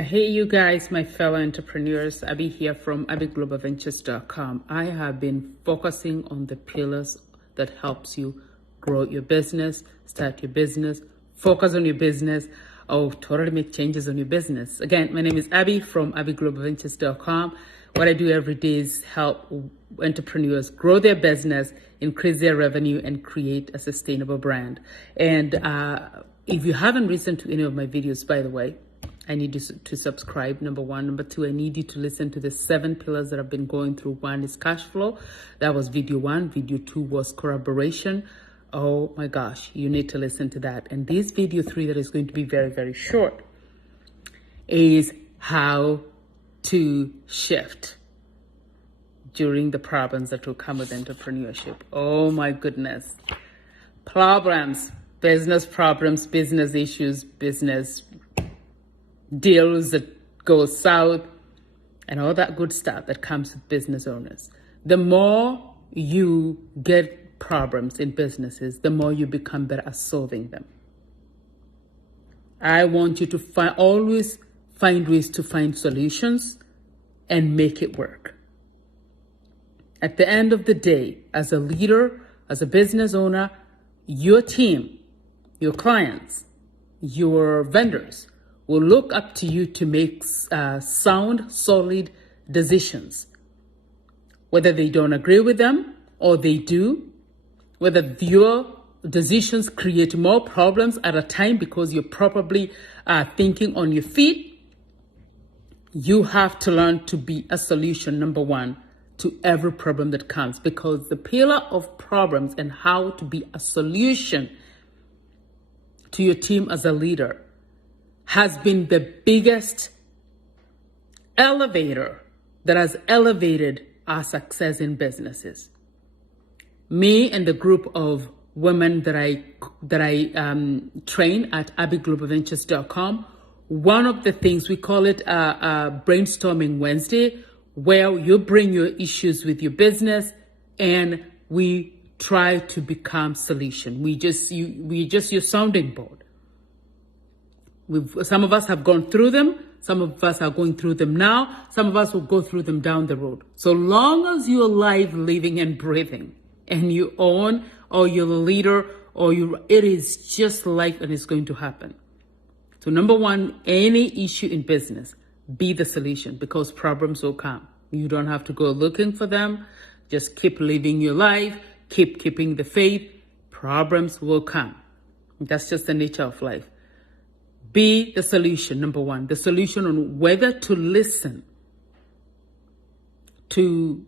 Hey, you guys, my fellow entrepreneurs. Abby here from Abbyglobalventures.com. I have been focusing on the pillars that helps you grow your business, start your business, focus on your business, or totally make changes on your business. Again, my name is Abby from Abbyglobalventures.com. What I do every day is help entrepreneurs grow their business, increase their revenue, and create a sustainable brand. And if you haven't listened to any of my videos, by the way, I need you to subscribe, number one. Number two, I need you to listen to the 7 pillars that I've been going through. One is cash flow. That was video 1. Video 2 was collaboration. Oh my gosh, you need to listen to that. And this video 3 that is going to be very, very short is how to shift during the problems that will come with entrepreneurship. Oh my goodness. Problems, business issues, business deals that go south, and all that good stuff that comes with business owners. The more you get problems in businesses, the more you become better at solving them. I want you to always find ways to find solutions and make it work. At the end of the day, as a leader, as a business owner, your team, your clients, your vendors will look up to you to make sound, solid decisions. Whether they don't agree with them or they do, whether your decisions create more problems at a time because you're probably thinking on your feet, you have to learn to be a solution, number one, to every problem that comes, because the pillar of problems and how to be a solution to your team as a leader has been the biggest elevator that has elevated our success in businesses. Me and the group of women that I train at Abbyglobalventures.com, one of the things, we call it a Brainstorming Wednesday, where you bring your issues with your business and we try to become solution. We just your sounding board. Some of us have gone through them. Some of us are going through them now. Some of us will go through them down the road. So long as you're alive, living, and breathing, and you own, or you're the leader, it is just life and it's going to happen. So number one, any issue in business, be the solution, because problems will come. You don't have to go looking for them. Just keep living your life. Keep keeping the faith. Problems will come. That's just the nature of life. Be the solution, number one. The solution on whether to listen to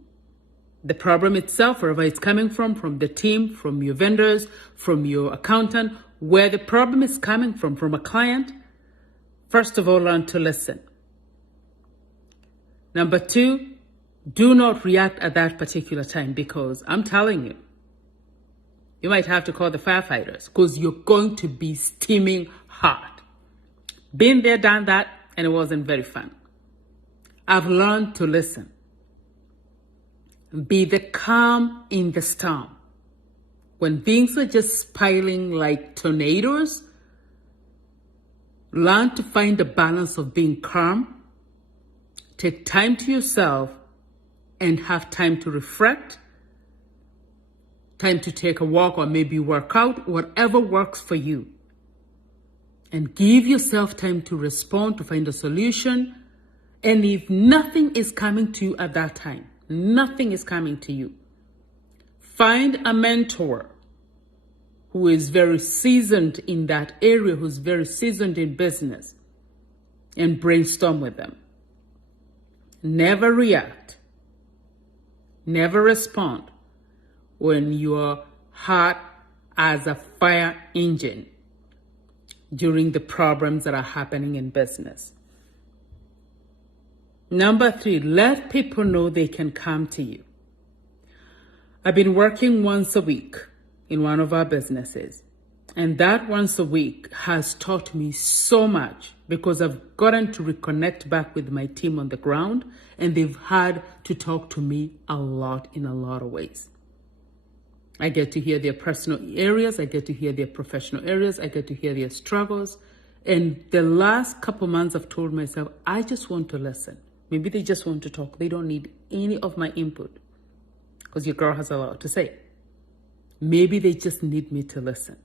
the problem itself, wherever it's coming from the team, from your vendors, from your accountant, where the problem is coming from a client. First of all, learn to listen. Number 2, do not react at that particular time, because I'm telling you, you might have to call the firefighters, because you're going to be steaming hot. Been there, done that, and it wasn't very fun. I've learned to listen. Be the calm in the storm. When things are just spiraling like tornadoes, learn to find the balance of being calm. Take time to yourself and have time to reflect, time to take a walk or maybe work out, whatever works for you. And give yourself time to respond, to find a solution. And if nothing is coming to you at that time, nothing is coming to you, find a mentor who is very seasoned in that area, who's very seasoned in business, and brainstorm with them. Never react. Never respond when you're hot as a fire engine during the problems that are happening in business. Number 3, let people know they can come to you. I've been working once a week in one of our businesses, and that once a week has taught me so much, because I've gotten to reconnect back with my team on the ground, and they've had to talk to me a lot in a lot of ways. I get to hear their personal areas. I get to hear their professional areas. I get to hear their struggles. And the last couple months, I've told myself, I just want to listen. Maybe they just want to talk. They don't need any of my input because your girl has a lot to say. Maybe they just need me to listen.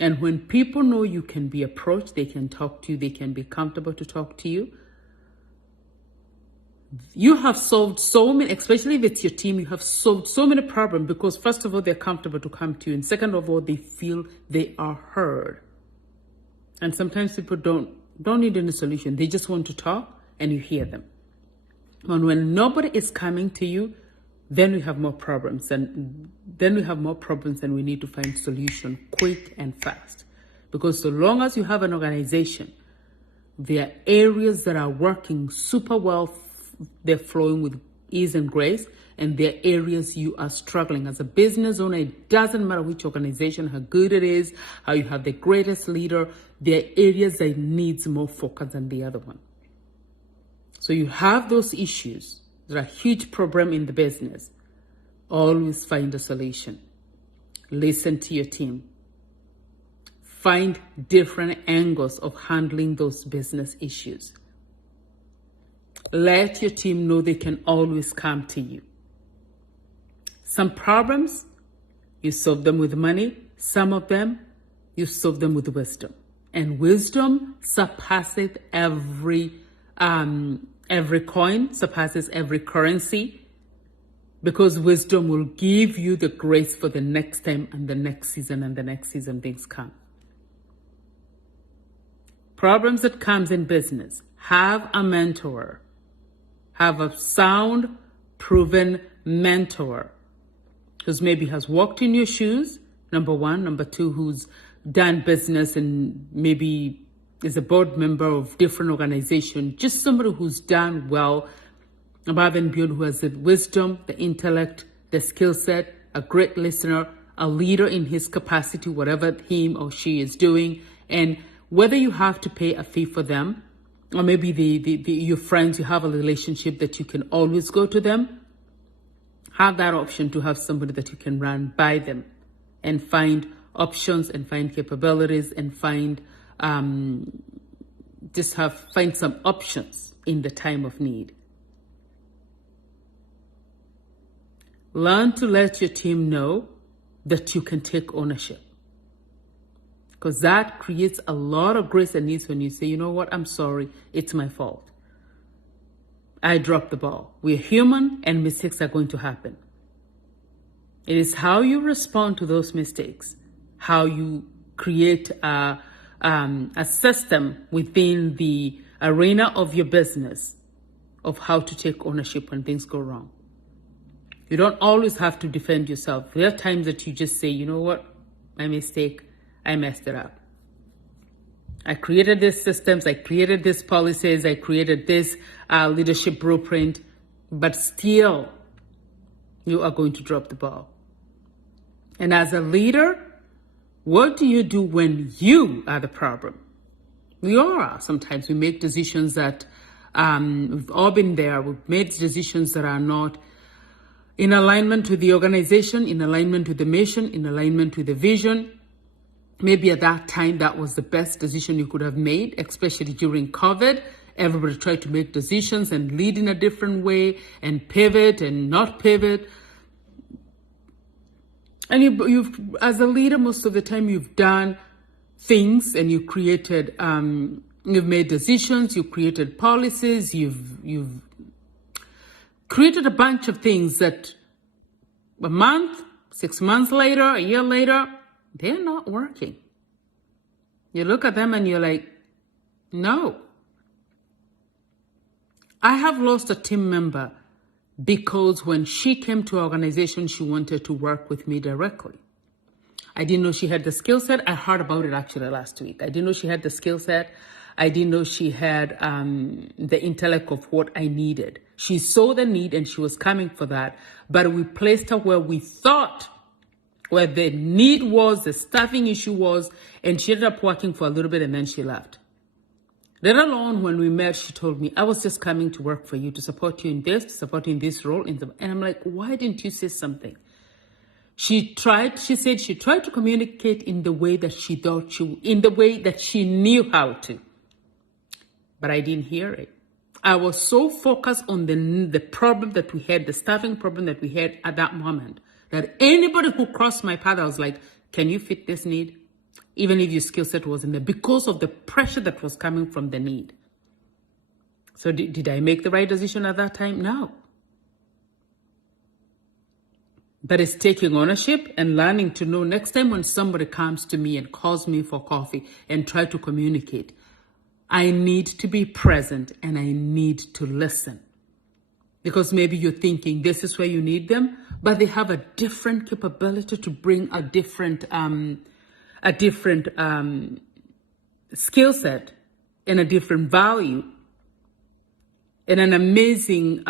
And when people know you can be approached, they can talk to you, they can be comfortable to talk to you. You have solved so many, especially if it's your team, you have solved so many problems because first of all, they're comfortable to come to you. And second of all, they feel they are heard. And sometimes people don't need any solution. They just want to talk and you hear them. And when nobody is coming to you, then we have more problems. And then we have more problems and we need to find solution quick and fast. Because so long as you have an organization, there are areas that are working super well. They're flowing with ease and grace. And there are areas you are struggling. As a business owner, it doesn't matter which organization, how good it is, how you have the greatest leader. There are areas that needs more focus than the other one. So you have those issues. There are a huge problem in the business. Always find a solution. Listen to your team. Find different angles of handling those business issues. Let your team know they can always come to you. Some problems, you solve them with money. Some of them, you solve them with wisdom. And wisdom surpasses every coin, surpasses every currency, because wisdom will give you the grace for the next time and the next season and the next season things come. Problems that comes in business, have a mentor. Have a sound, proven mentor who's maybe has walked in your shoes, number one. Number two, who's done business and maybe is a board member of different organization. Just somebody who's done well, above and beyond, who has the wisdom, the intellect, the skill set, a great listener, a leader in his capacity, whatever him or she is doing. And whether you have to pay a fee for them, or maybe your friends, you have a relationship that you can always go to them, have that option to have somebody that you can run by them and find options and find capabilities and find some options in the time of need. Learn to let your team know that you can take ownership. Because that creates a lot of grace and ease when you say, you know what, I'm sorry, it's my fault. I dropped the ball. We're human and mistakes are going to happen. It is how you respond to those mistakes, how you create a system within the arena of your business of how to take ownership when things go wrong. You don't always have to defend yourself. There are times that you just say, you know what, my mistake, I messed it up. I created these systems, I created these policies, I created this leadership blueprint, but still you are going to drop the ball. And as a leader, what do you do when you are the problem? We all are. Sometimes we make decisions that we've all been there. We've made decisions that are not in alignment with the organization, in alignment with the mission, in alignment with the vision. Maybe at that time, that was the best decision you could have made, especially during COVID. Everybody tried to make decisions and lead in a different way and pivot and not pivot. And you've, as a leader, most of the time you've done things and you created, you've made decisions, you've created policies, you've created a bunch of things that a month, 6 months later, a year later, they're not working. You look at them and you're like, no. I have lost a team member because when she came to our organization, she wanted to work with me directly. I didn't know she had the skill set. I heard about it actually last week. I didn't know she had the skill set. I didn't know she had the intellect of what I needed. She saw the need and she was coming for that. But we placed her where we thought where the need was, the staffing issue was, and she ended up working for a little bit and then she left. Let alone when we met, she told me, I was just coming to work for you, to support you in this, to support you in this role. And I'm like, why didn't you say something? She said she tried to communicate in the way that she thought in the way that she knew how to. But I didn't hear it. I was so focused on the problem that we had, the staffing problem that we had at that moment, that anybody who crossed my path, I was like, can you fit this need? Even if your skill set wasn't there, because of the pressure that was coming from the need. So did I make the right decision at that time? No. But it's taking ownership and learning to know next time when somebody comes to me and calls me for coffee and try to communicate, I need to be present and I need to listen. Because maybe you're thinking this is where you need them, but they have a different capability to bring a different skill set and a different value and an amazing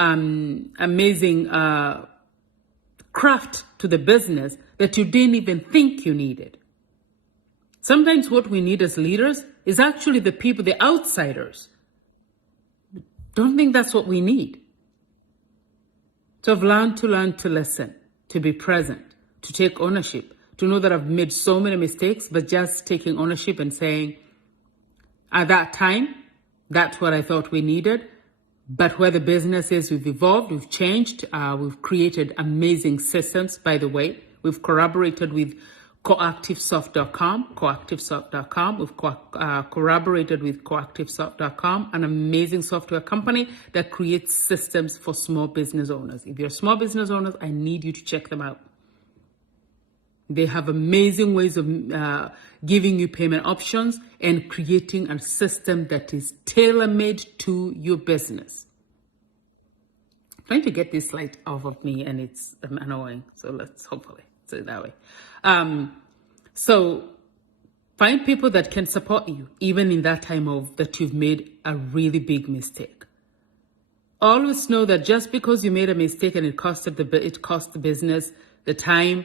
craft to the business that you didn't even think you needed. Sometimes what we need as leaders is actually the people, the outsiders. Don't think that's what we need. So I've learned to listen, to be present, to take ownership, to know that I've made so many mistakes, but just taking ownership and saying, at that time, that's what I thought we needed. But where the business is, we've evolved, we've changed, we've created amazing systems, by the way. We've collaborated with coactivesoft.com, We've collaborated with coactivesoft.com, an amazing software company that creates systems for small business owners. If you're small business owners, I need you to check them out. They have amazing ways of giving you payment options and creating a system that is tailor-made to your business. I'm trying to get this light off of me and it's annoying. So let's hopefully say it that way. So find people that can support you, even in that time of that you've made a really big mistake. Always know that just because you made a mistake and it cost the business the time,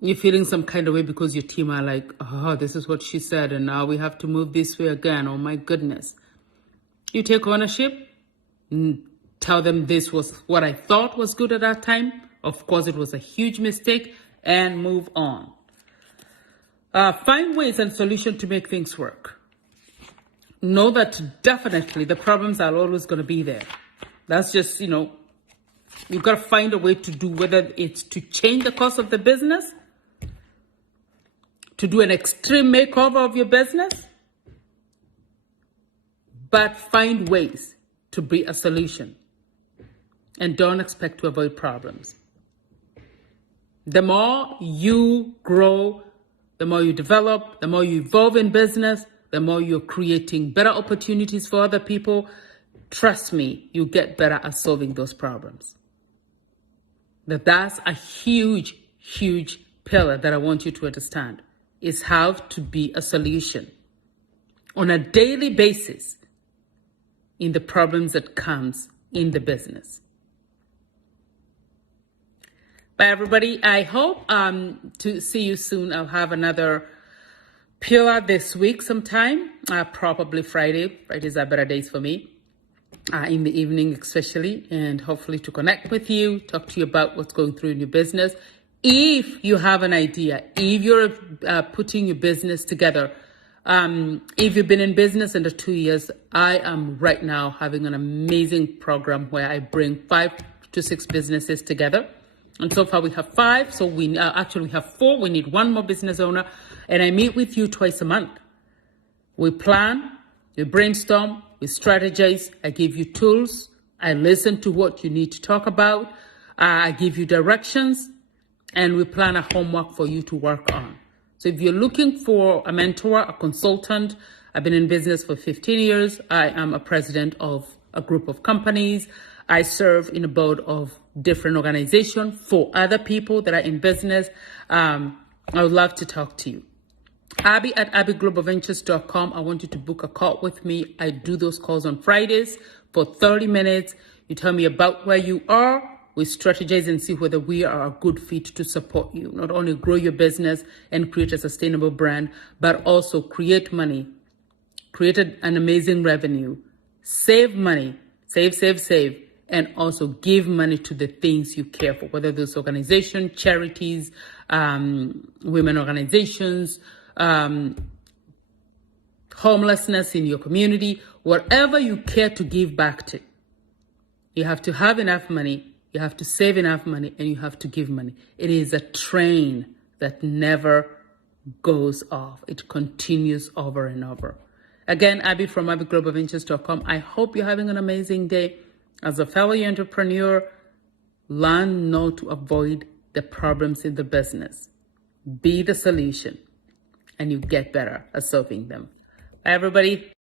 you're feeling some kind of way because your team are like, oh, this is what she said, and now we have to move this way again. Oh my goodness. You take ownership, tell them this was what I thought was good at that time. Of course, it was a huge mistake, and move on. Find ways and solutions to make things work. Know that definitely the problems are always going to be there. That's just, you've got to find a way to do, whether it's to change the course of the business, to do an extreme makeover of your business, but find ways to be a solution. And don't expect to avoid problems. The more you grow, the more you develop, the more you evolve in business, the more you're creating better opportunities for other people. Trust me, you get better at solving those problems. That's a huge, huge pillar that I want you to understand, is how to be a solution on a daily basis in the problems that comes in the business. Bye, everybody. I hope to see you soon. I'll have another pillar this week sometime, probably Friday. Fridays are better days for me, in the evening especially, and hopefully to connect with you, talk to you about what's going through in your business. If you have an idea, if you're putting your business together, if you've been in business under 2 years, I am right now having an amazing program where I bring 5 to 6 businesses together. And so far we have 5, so we actually have 4. We need 1 more business owner. And I meet with you twice a month. We plan, we brainstorm, we strategize. I give you tools. I listen to what you need to talk about. I give you directions. And we plan a homework for you to work on. So if you're looking for a mentor, a consultant, I've been in business for 15 years. I am a president of a group of companies. I serve in a board of different organizations for other people that are in business. I would love to talk to you. Abby at Abbyglobalventures.com. I want you to book a call with me. I do those calls on Fridays for 30 minutes. You tell me about where you are. We strategize and see whether we are a good fit to support you. Not only grow your business and create a sustainable brand, but also create money, create an amazing revenue, save money, save, and also give money to the things you care for, whether those organizations, charities, women organizations, homelessness in your community, whatever you care to give back to. You have to have enough money, you have to save enough money, and you have to give money. It is a train that never goes off. It continues over and over. Again, Abby from Abbyglobalventures.com. I hope you're having an amazing day. As a fellow entrepreneur, learn not to avoid the problems in the business. Be the solution, and you get better at solving them. Bye, everybody.